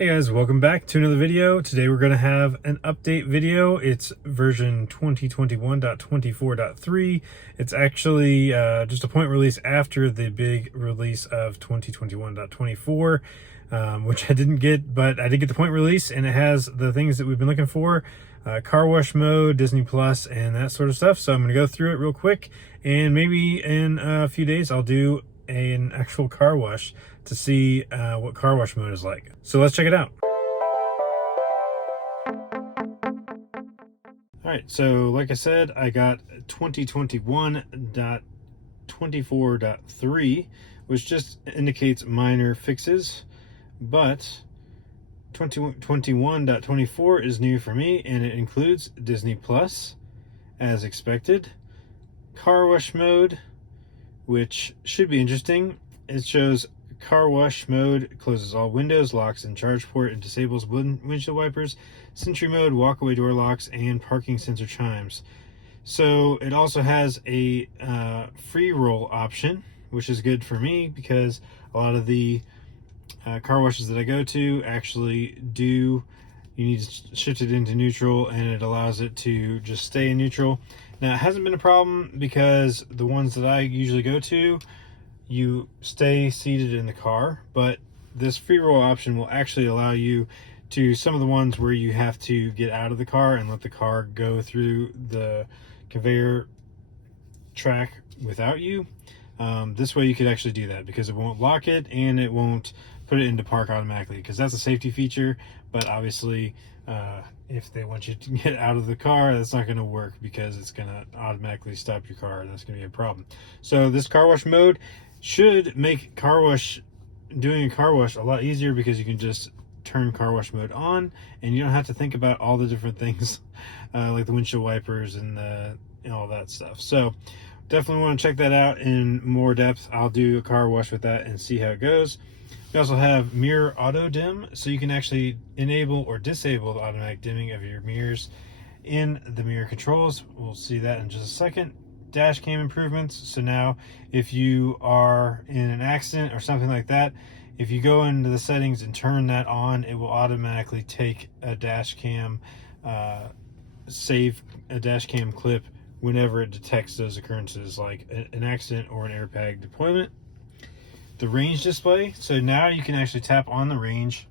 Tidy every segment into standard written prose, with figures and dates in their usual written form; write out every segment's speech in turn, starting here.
Hey guys, welcome back to another video. Today we're going to have an update video. It's version 2021.24.3. It's actually just a point release after the big release of 2021.24, which I didn't get, but I did get the point release, and it has the things that we've been looking for, car wash mode, Disney Plus, and that sort of stuff. So I'm going to go through it real quick, and maybe in a few days I'll do an actual car wash to see what car wash mode is like. So let's check it out. All right, so like I said, I got 2021.24.3, which just indicates minor fixes, but 2021.24 is new for me, and it includes Disney Plus, as expected, car wash mode, which should be interesting. It shows car wash mode closes all windows, locks and charge port, and disables windshield wipers, Sentry mode, walkaway door locks, and parking sensor chimes. So it also has a free roll option, which is good for me because a lot of the car washes that I go to actually do, you need to shift it into neutral, and it allows it to just stay in neutral. Now, it hasn't been a problem because the ones that I usually go to, you stay seated in the car, but this free roll option will actually allow you to some of the ones where you have to get out of the car and let the car go through the conveyor track without you. This way you could actually do that because it won't lock it and it won't put it into park automatically, because that's a safety feature, but obviously if they want you to get out of the car, that's not going to work because it's going to automatically stop your car, and that's going to be a problem. So this car wash mode should make doing a car wash a lot easier, because you can just turn car wash mode on and you don't have to think about all the different things like the windshield wipers and all that stuff. So definitely want to check that out in more depth. I'll do a car wash with that and see how it goes. We also have mirror auto dim, so you can actually enable or disable the automatic dimming of your mirrors in the mirror controls. We'll see that in just a second. Dash cam improvements. So now if you are in an accident or something like that, if you go into the settings and turn that on, it will automatically take a dash cam, save a dash cam clip whenever it detects those occurrences, like an accident or an airbag deployment. The range display, so now you can actually tap on the range.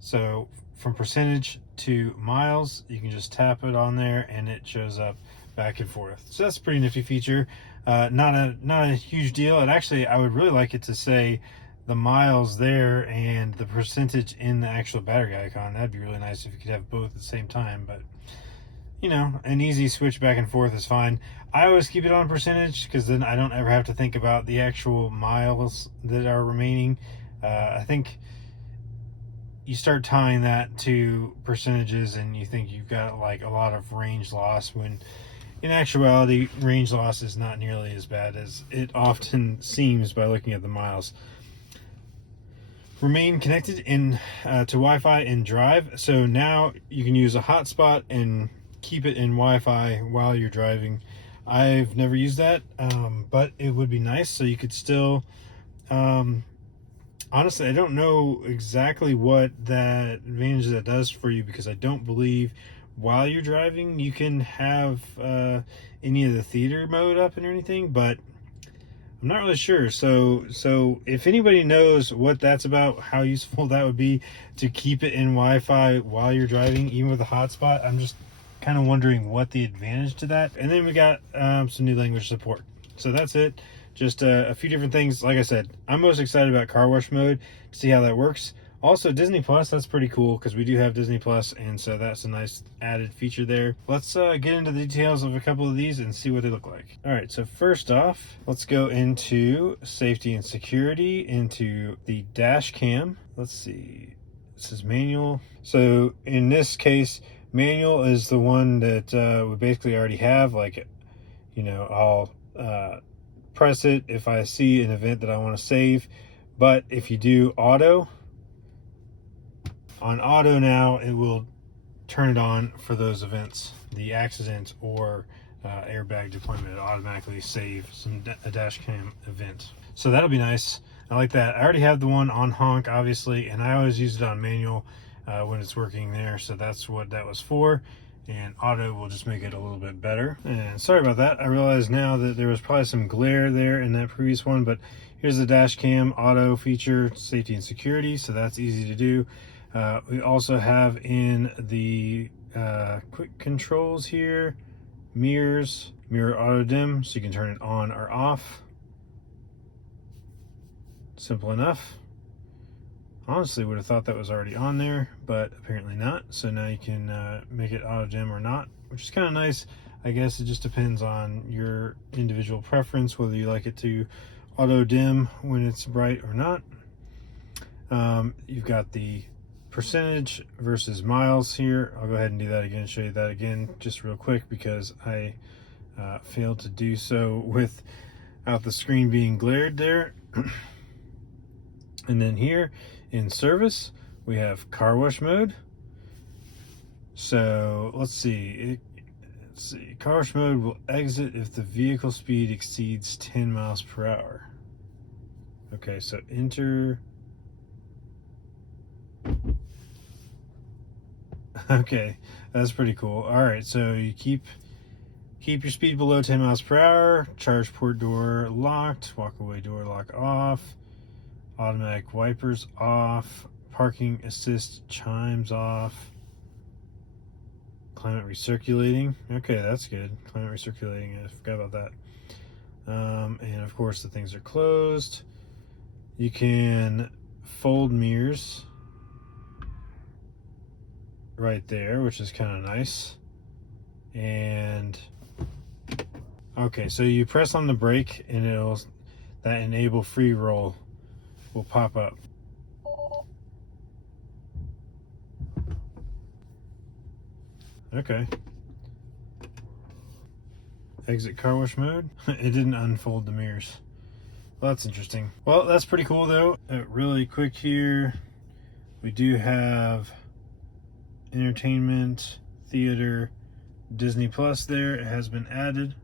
So from percentage to miles, you can just tap it on there and it shows up back and forth. So that's a pretty nifty feature. Not a huge deal. And actually, I would really like it to say the miles there and the percentage in the actual battery icon. That'd be really nice if you could have both at the same time, but you know, an easy switch back and forth is fine. I always keep it on percentage because then I don't ever have to think about the actual miles that are remaining. I think you start tying that to percentages and you think you've got like a lot of range loss, when in actuality range loss is not nearly as bad as it often seems by looking at the miles. Remain connected to Wi-Fi in Drive. So now you can use a hotspot and keep it in Wi-Fi while you're driving. I've never used that, but it would be nice, so you could still honestly, I don't know exactly what that advantage that does for you, because I don't believe while you're driving you can have any of the theater mode up and anything, but I'm not really sure. So if anybody knows what that's about, how useful that would be to keep it in Wi-Fi while you're driving, even with a hotspot, I'm just kind of wondering what the advantage to that. And then we got some new language support. So that's it. Just a few different things. Like I said, I'm most excited about car wash mode to see how that works. Also Disney Plus, that's pretty cool because we do have Disney Plus, and so that's a nice added feature there. Let's get into the details of a couple of these and see what they look like. All right, so first off, let's go into safety and security, into the dash cam. Let's see, this is manual. So in this case, manual is the one that we basically already have. Like, you know, I'll press it if I see an event that I want to save. But if you do auto, on auto now, it will turn it on for those events, the accident or airbag deployment. It'll automatically save a dash cam event. So that'll be nice. I like that. I already have the one on honk, obviously, and I always use it on manual when it's working there, so that's what that was for. And auto will just make it a little bit better. And sorry about that. I realize now that there was probably some glare there in that previous one, but here's the dash cam auto feature, safety and security, so that's easy to do. We also have in the quick controls here, mirrors, mirror auto dim, so you can turn it on or off. Simple enough. Honestly, would have thought that was already on there, but apparently not. So now you can make it auto dim or not, which is kind of nice. I guess it just depends on your individual preference, whether you like it to auto dim when it's bright or not. You've got the percentage versus miles here. I'll go ahead and do that again, show you that again just real quick, because I failed to do so without the screen being glared there. And then here in service, we have car wash mode. So let's see. Car wash mode will exit if the vehicle speed exceeds 10 miles per hour. Okay, so enter. Okay, that's pretty cool. All right, so you keep your speed below 10 miles per hour. Charge port door locked. Walk away door lock off. Automatic wipers off. Parking assist chimes off. Climate recirculating. Okay, that's good. Climate recirculating. I forgot about that. And of course, the things are closed. You can fold mirrors right there, which is kind of nice. And okay, so you press on the brake and that enable free roll will pop up. Okay. Exit car wash mode. It didn't unfold the mirrors. Well, that's interesting. Well, that's pretty cool though. Really quick here, we do have entertainment, theater, Disney Plus there. It has been added.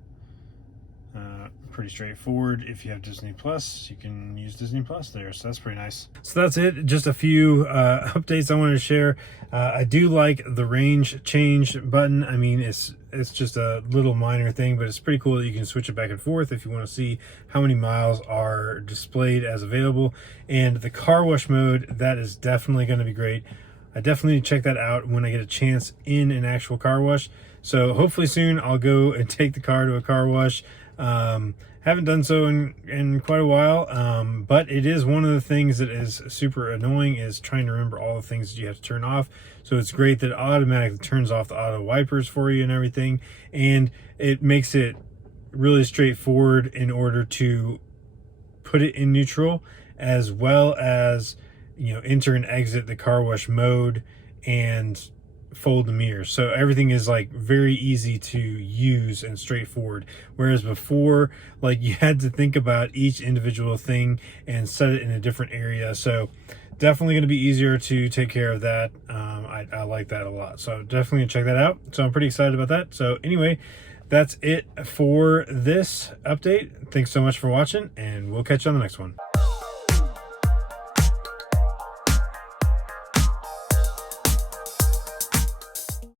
Pretty straightforward. If you have Disney Plus, you can use Disney Plus there, so that's pretty nice. So that's it. Just a few updates I wanted to share. I do like the range change button. I mean, it's just a little minor thing, but it's pretty cool that you can switch it back and forth if you want to see how many miles are displayed as available. And the car wash mode, that is definitely going to be great. I definitely need to check that out when I get a chance in an actual car wash. So hopefully soon I'll go and take the car to a car wash. Haven't done so in quite a while, but it is one of the things that is super annoying, is trying to remember all the things that you have to turn off. So it's great that it automatically turns off the auto wipers for you and everything, and it makes it really straightforward in order to put it in neutral, as well as, you know, enter and exit the car wash mode and fold the mirrors. So everything is like very easy to use and straightforward, whereas before, like, you had to think about each individual thing and set it in a different area. So definitely going to be easier to take care of that. I like that a lot, so definitely check that out. So I'm pretty excited about that. So anyway, that's it for this update. Thanks so much for watching, and we'll catch you on the next one.